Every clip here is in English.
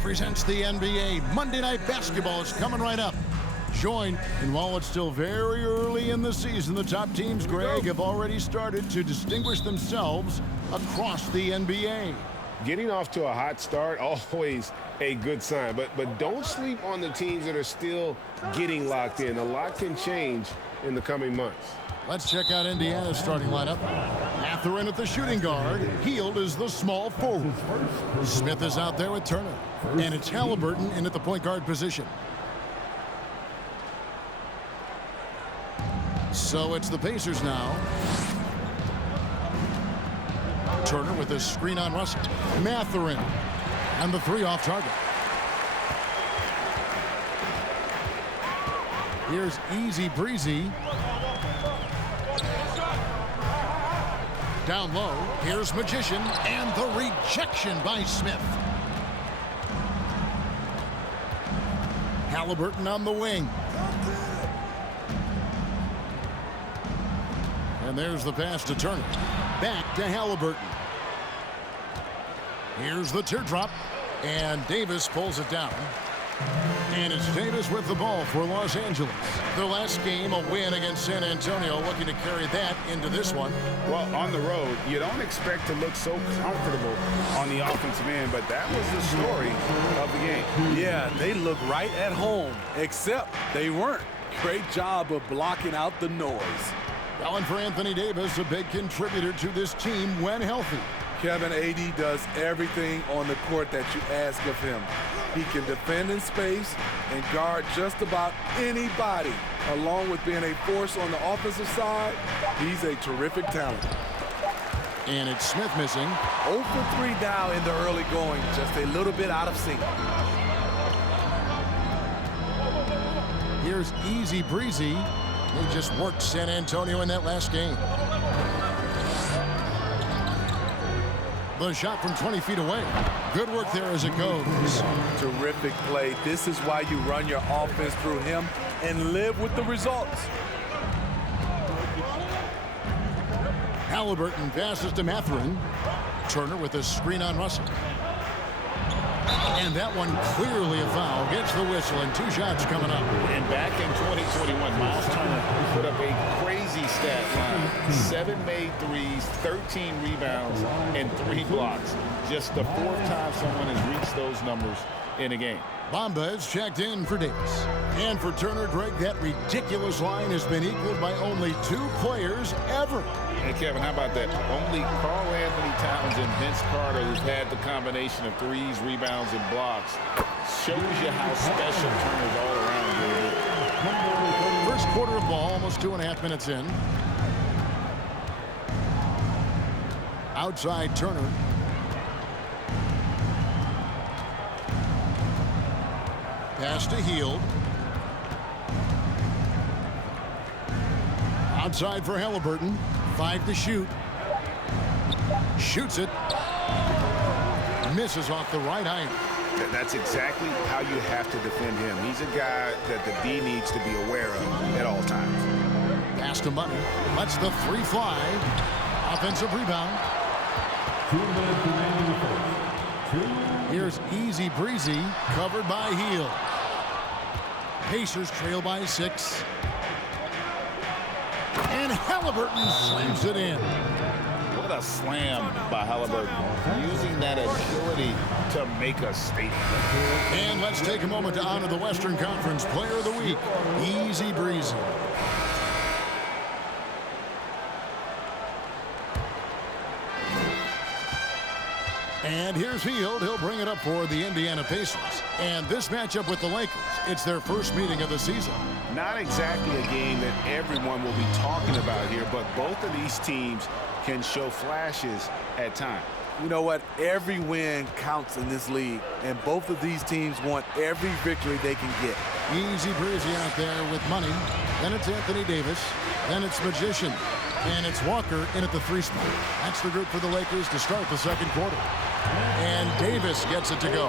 presents the NBA. Monday Night Basketball is coming right up. Join, and while it's still very early in the season, the top teams, Greg, have already started to distinguish themselves across the NBA. Getting off to a hot start, always a good sign. But don't sleep on the teams that are still getting locked in. A lot can change in the coming months. Let's check out Indiana's starting lineup. Mathurin at the shooting guard. Hield is the small forward. Smith is out there with Turner. And it's Halliburton in at the point guard position. So it's the Pacers now. Turner with a screen on Russell. Mathurin. And the three off target. Here's Easy Breezy. Down low, here's Magician, and the rejection by Smith. Halliburton on the wing. And there's the pass to Turner. Back to Halliburton. Here's the teardrop, and Davis pulls it down. And it's Davis with the ball for Los Angeles. Their last game, a win against San Antonio, looking to carry that into this one. Well, on the road, you don't expect to look so comfortable on the offensive end, but that was the story of the game. Yeah, they look right at home, except they weren't. Great job of blocking out the noise. Well, and for Anthony Davis, a big contributor to this team when healthy. Kevin, AD does everything on the court that you ask of him. He can defend in space and guard just about anybody. Along with being a force on the offensive side, he's a terrific talent. And it's Smith missing. 0 for 3 now in the early going, just a little bit out of sync. Here's Easy Breezy. They just worked San Antonio in that last game. The shot from 20 feet away. Good work there as it goes. Terrific play. This is why you run your offense through him and live with the results. Halliburton passes to Mathurin. Turner with a screen on Russell. And that one clearly a foul. Gets the whistle, and 2 shots coming up. And back in 2021, Miles Turner put up a crazy stat line. 7 made threes, 13 rebounds, and 3 blocks. Just the 4th time someone has reached those numbers in a game. Bamba is checked in for Davis. And for Turner, Greg, that ridiculous line has been equaled by only 2 players ever. And Kevin, how about that? Only Karl Anthony Towns and Vince Carter, who've had the combination of threes, rebounds, and blocks, shows you how special Turner's all around. Dude. First quarter of ball, almost 2.5 minutes in. Outside Turner. Pass to Hield. Outside for Halliburton. 5 to shoot. Shoots it. Misses off the right iron. That's exactly how you have to defend him. He's a guy that the D needs to be aware of at all times. Pass to Money. Lets the 3 fly. Offensive rebound. 2 minutes remaining in the first. Here's Easy Breezy, covered by Hield. Pacers trail by 6. And Halliburton slams it in. What a slam by Halliburton, using that agility to make a statement. And let's take a moment to honor the Western Conference Player of the Week, Easy Breezy. And here's Hield. He'll bring it up for the Indiana Pacers. And this matchup with the Lakers, it's their first meeting of the season. Not exactly a game that everyone will be talking about here, but both of these teams can show flashes at times. You know what? Every win counts in this league, and both of these teams want every victory they can get. Easy Breezy out there with Money. Then it's Anthony Davis. Then it's Magician. And it's Walker in at the 3 spot. That's the group for the Lakers to start the second quarter. And Davis gets it to go.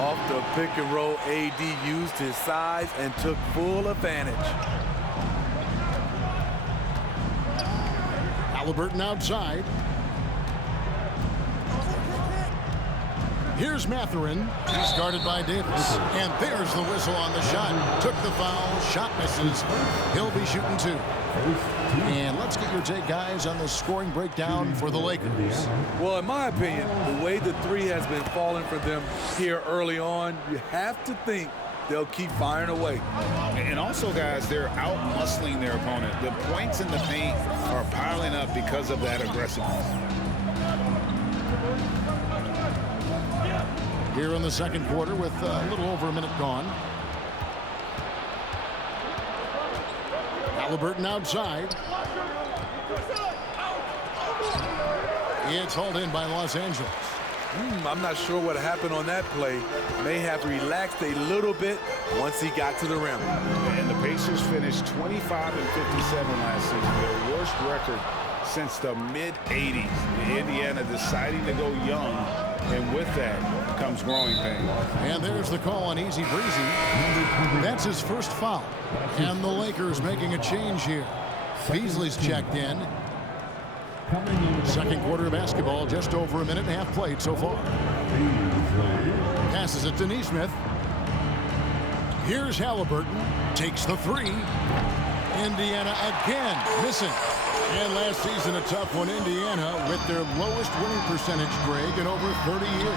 Off the pick and roll, AD used his size and took full advantage. Halliburton outside. Here's Mathurin. He's guarded by Davis. And there's the whistle on the shot. Took the foul. Shot misses. He'll be shooting 2. And let's get your take, guys, on the scoring breakdown for the Lakers. Well, in my opinion, the way the three has been falling for them here early on, you have to think they'll keep firing away. And also, guys, they're out-muscling their opponent. The points in the paint are piling up because of that aggressiveness. Here in the second quarter with a little over a minute gone. Halliburton outside. It's hauled in by Los Angeles. I'm not sure what happened on that play. May have relaxed a little bit once he got to the rim. And the Pacers finished 25-57 last season, their worst record since the mid-'80s. Indiana deciding to go young, and with that comes growing pains. And there's the call on Easy Breezy. That's his first foul. And the Lakers making a change here. Beasley's checked in. Second quarter of basketball, just over a minute and a half played so far. Passes it to Nesmith. Here's Halliburton. Takes the 3. Indiana again missing. And last season a tough one. Indiana with their lowest winning percentage, Greg, in over 30 years.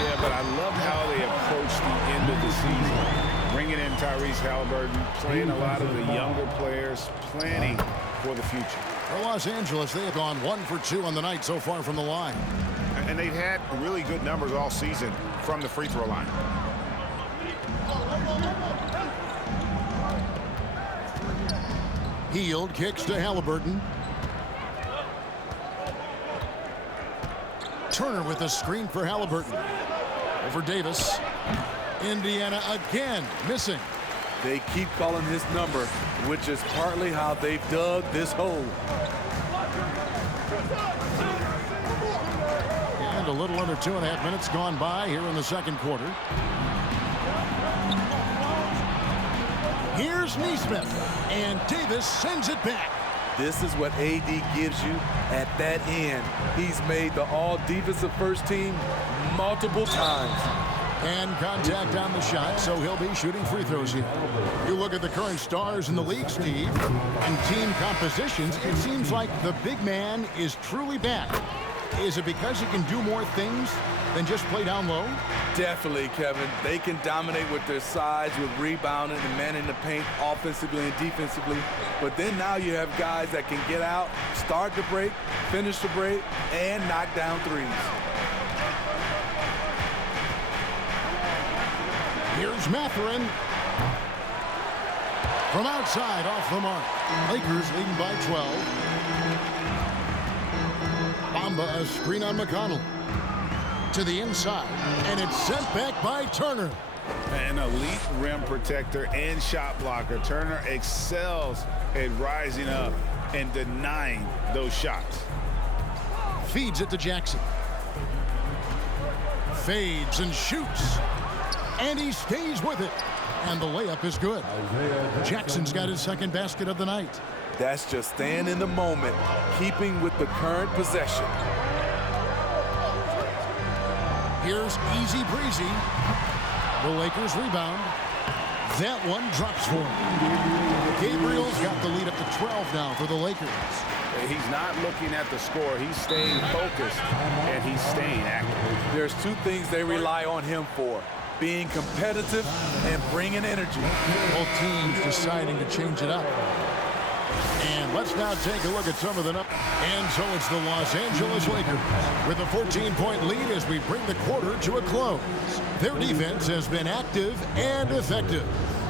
Yeah, but I love how they approach the end of the season. Bringing in Tyrese Halliburton, playing a lot of the younger players, planning for the future. For Los Angeles, they have gone 1 for 2 on the night so far from the line. And they've had really good numbers all season from the free throw line. Hield kicks to Halliburton. Turner with a screen for Halliburton. Over Davis. Indiana again missing. They keep calling his number, which is partly how they've dug this hole. And a little under 2.5 minutes gone by here in the second quarter. Here's Nesmith, and Davis sends it back. This is what AD gives you at that end. He's made the all-defensive first team multiple times. And contact on the shot, so he'll be shooting free throws here. You look at the current stars in the league, Steve, and team compositions, it seems like the big man is truly back. Is it because he can do more things than just play down low? Definitely, Kevin. They can dominate with their size, with rebounding and manning the paint offensively and defensively. But then now you have guys that can get out, start the break, finish the break, and knock down threes. Here's Mathurin. From outside, off the mark. Lakers leading by 12. Bamba, a screen on McConnell. To the inside, and it's sent back by Turner. An elite rim protector and shot blocker. Turner excels at rising up and denying those shots. Feeds it to Jackson. Fades and shoots. And he stays with it. And the layup is good. Jackson's got his second basket of the night. That's just staying in the moment, keeping with the current possession. Here's Easy Breezy. The Lakers rebound. That one drops for him. Gabriel's got the lead up to 12 now for the Lakers. He's not looking at the score. He's staying focused, and he's staying active. There's two things they rely on him for: being competitive and bringing energy. Both teams deciding to change it up. And let's now take a look at some of the numbers. And so it's the Los Angeles Lakers with a 14-point lead as we bring the quarter to a close. Their defense has been active and effective.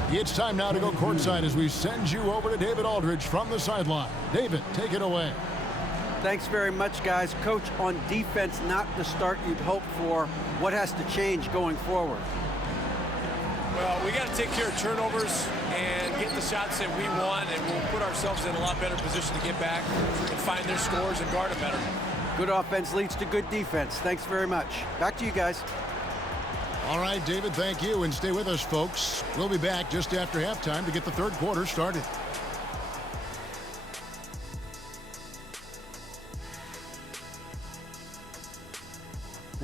It's time now to go courtside as we send you over to David Aldridge from the sideline. David, take it away. Thanks very much, guys. Coach, on defense, not the start you'd hope for. What has to change going forward? Well, we got to take care of turnovers and get the shots that we want, and we'll put ourselves in a lot better position to get back and find their scores and guard them better. Good offense leads to good defense. Thanks very much. Back to you guys. All right, David, thank you, and stay with us, folks. We'll be back just after halftime to get the third quarter started.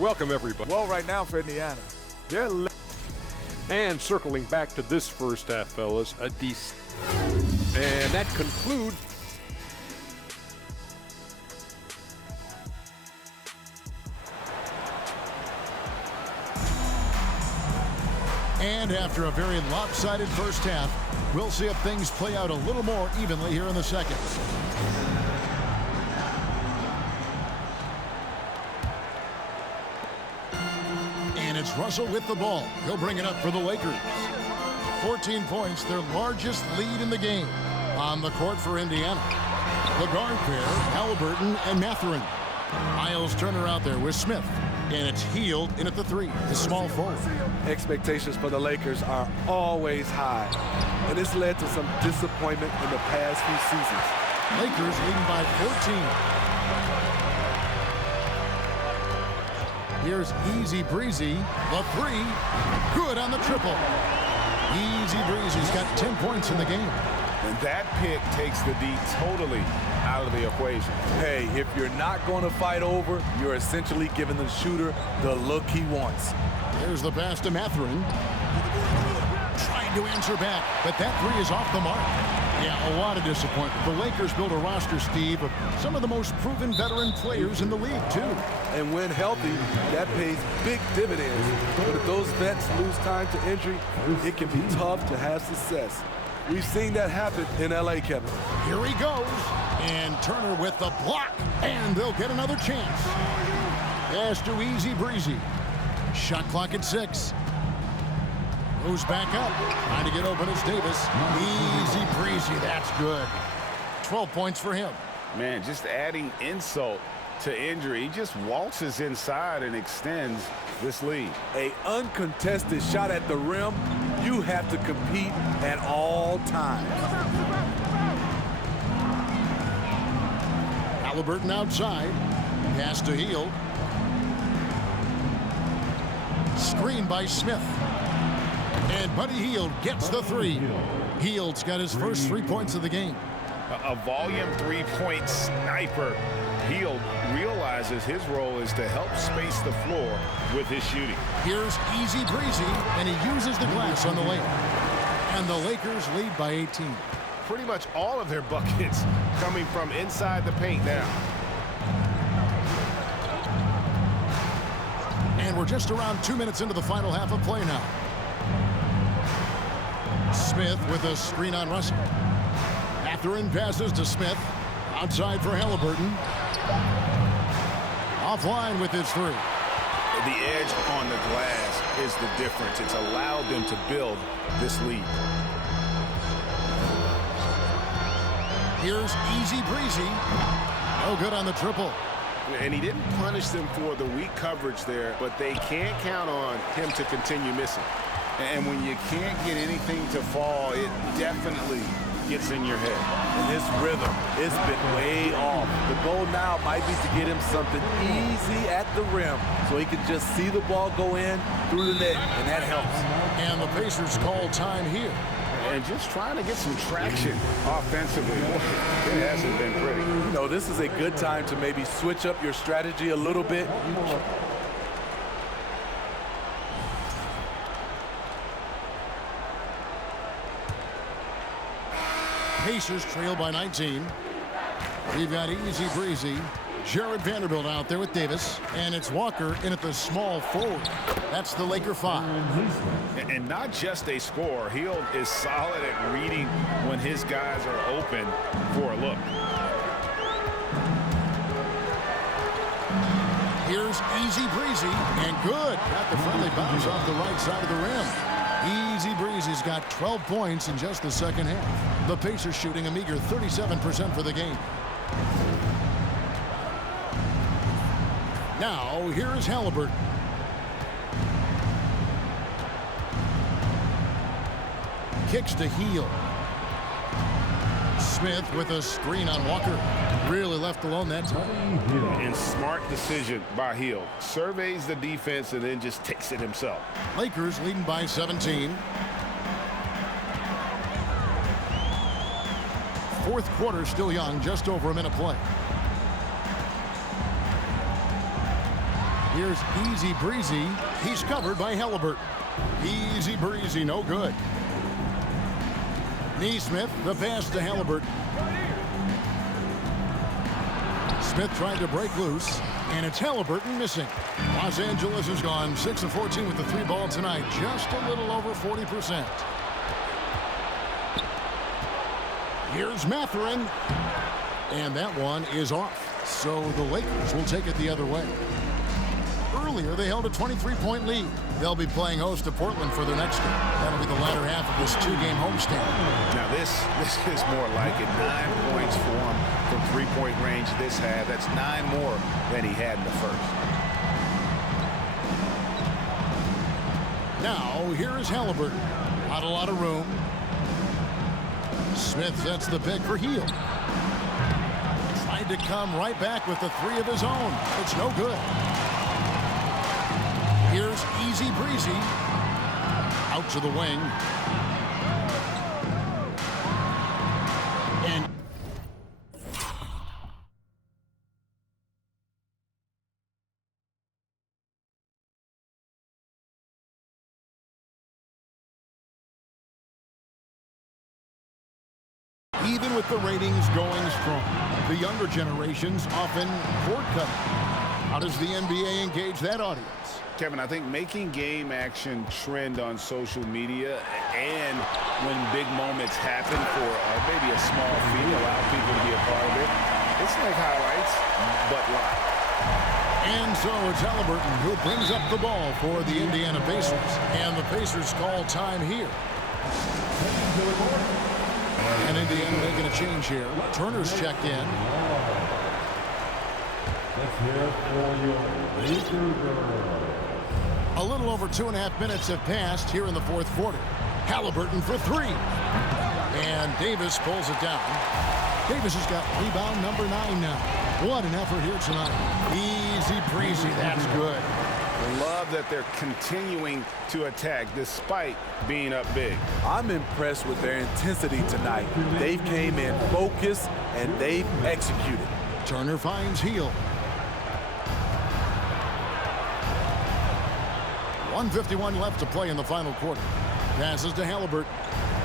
Welcome, everybody. Well, right now for Indiana, they're And circling back to this first half, fellas, and that concludes. And after a very lopsided first half, we'll see if things play out a little more evenly here in the second. And it's Russell with the ball. He'll bring it up for the Lakers. 14 points, their largest lead in the game. On the court for Indiana, the guard pair, Halliburton and Mathurin. Miles Turner out there with Smith. And it's Hield in at the 3, the small forward. Expectations for the Lakers are always high, and it's led to some disappointment in the past few seasons. Lakers leading by 14. Here's Easy Breezy, the 3, good on the triple. Easy Breezy's got 10 points in the game. And that pick takes the D totally out of the equation. Hey, if you're not going to fight over, you're essentially giving the shooter the look he wants. There's the pass to Mathurin. Trying to answer back, but that 3 is off the mark. Yeah, a lot of disappointment. The Lakers built a roster, Steve, of some of the most proven veteran players in the league, too. And when healthy, that pays big dividends. But if those vets lose time to injury, it can be tough to have success. We've seen that happen in L.A., Kevin. Here he goes. And Turner with the block. And they'll get another chance. Pass to Easy Breezy. Shot clock at 6. Goes back up. Trying to get open as Davis. Easy Breezy. That's good. 12 points for him. Man, just adding insult to injury. He just waltzes inside and extends this lead. An uncontested shot at the rim, you have to compete at all times. Halliburton outside. Pass to Hield. Screen by Smith. And Buddy Hield gets the 3. Hield's got his first 3 points of the game. A volume three-point sniper. Hield realizes his role is to help space the floor with his shooting. Here's Easy Breezy, and he uses the glass on the layup. And the Lakers lead by 18. Pretty much all of their buckets coming from inside the paint now. And we're just around 2 minutes into the final half of play now. Smith with a screen on Russell. Mathurin passes to Smith. Outside for Halliburton. Offline with his 3. The edge on the glass is the difference. It's allowed them to build this lead. Here's Easy Breezy. No good on the triple. And he didn't punish them for the weak coverage there, but they can't count on him to continue missing. And when you can't get anything to fall, it definitely gets in your head. And his rhythm, it's been way off. The goal now might be to get him something easy at the rim so he can just see the ball go in through the net, and that helps. And the Pacers call time here. And just trying to get some traction offensively. It hasn't been pretty. You know, this is a good time to maybe switch up your strategy a little bit. Pacers trail by 19. We've got Easy Breezy. Jared Vanderbilt out there with Davis. And it's Walker in at the small forward. That's the Laker 5. And not just a scorer. Hield is solid at reading when his guys are open for a look. Here's Easy Breezy. And good. Got the friendly bounce off the right side of the rim. Easy Breezy's got 12 points in just the second half. The Pacers shooting a meager 37% for the game. Now, here's Halliburton. Kicks to Hield. Smith with a screen on Walker. Really left alone that time. And smart decision by Hield. Surveys the defense and then just takes it himself. Lakers leading by 17. Fourth quarter still young, just over a minute play. Here's easy breezy. He's covered by Halliburton. Easy breezy, no good. Neesmith, the pass to Halliburton. Smith tried to break loose, and it's Halliburton missing. Los Angeles has gone 6 of 14 with the 3 ball tonight, just a little over 40%. Here's Mathurin, and that one is off. So the Lakers will take it the other way. Earlier, they held a 23-point lead. They'll be playing host to Portland for their next game. That'll be the latter half of this 2-game homestand. Now this is more like it. 9 points for him from 3-point range this half. That's 9 more than he had in the first. Now, here is Halliburton. Not a lot of room. Smith sets the pick for Hield. Tried to come right back with the 3 of his own. It's no good. Here's easy breezy. Out to the wing. And even with the ratings going strong, the younger generations often cord cutting. How does the NBA engage that audience? Kevin, I think making game action trend on social media and when big moments happen for maybe a small fee, allow people to be a part of it. It's like highlights, but live. And so it's Halliburton who brings up the ball for the Indiana Pacers. And the Pacers call time here. And Indiana making a change here. Turner's checked in. Let's hear for your Lakers. A little over 2.5 minutes have passed here in the fourth quarter. Halliburton for 3. And Davis pulls it down. Davis has got rebound number 9 now. What an effort here tonight. Easy breezy. That's good. I love that they're continuing to attack despite being up big. I'm impressed with their intensity tonight. They've came in focused and they've executed. Turner finds Hield. 1:51 left to play in the final quarter. Passes to Halliburton.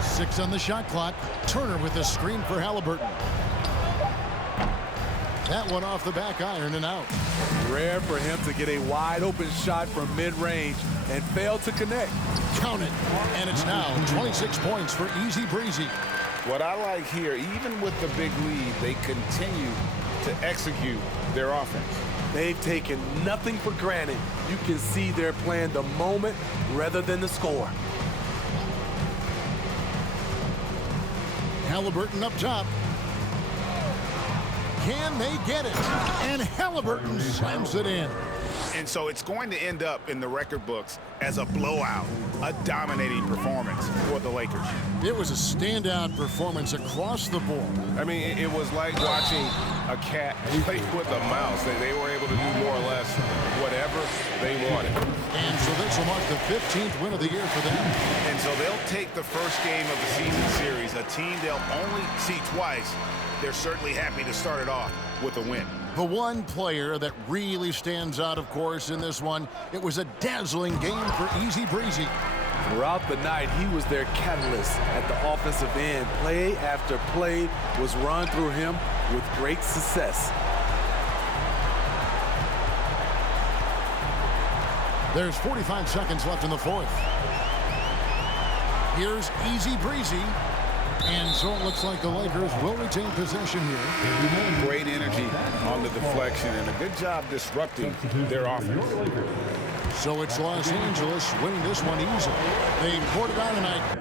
6 on the shot clock. Turner with a screen for Halliburton. That one off the back iron and out. Rare for him to get a wide open shot from mid-range and fail to connect. Count it. And it's now 26 points for easy breezy. What I like here, even with the big lead, they continue to execute their offense. They've taken nothing for granted. You can see they're playing the moment rather than the score. Halliburton up top. Can they get it? And Halliburton slams it in. And so it's going to end up in the record books as a blowout, a dominating performance for the Lakers. It was a standout performance across the board. I mean, it was like watching a cat play with a mouse. They were able to do more or less whatever they wanted. And so this will mark the 15th win of the year for them. And so they'll take the first game of the season series, a team they'll only see twice. They're certainly happy to start it off with a win. The one player that really stands out, of course, in this one, it was a dazzling game for easy breezy. Throughout the night, he was their catalyst at the offensive end. Play after play was run through him with great success. There's 45 seconds left in the fourth. Here's easy breezy. And so it looks like the Lakers will retain possession here. Great energy on the deflection and a good job disrupting their offense. So it's Los Angeles winning this one easily. They poured it on tonight.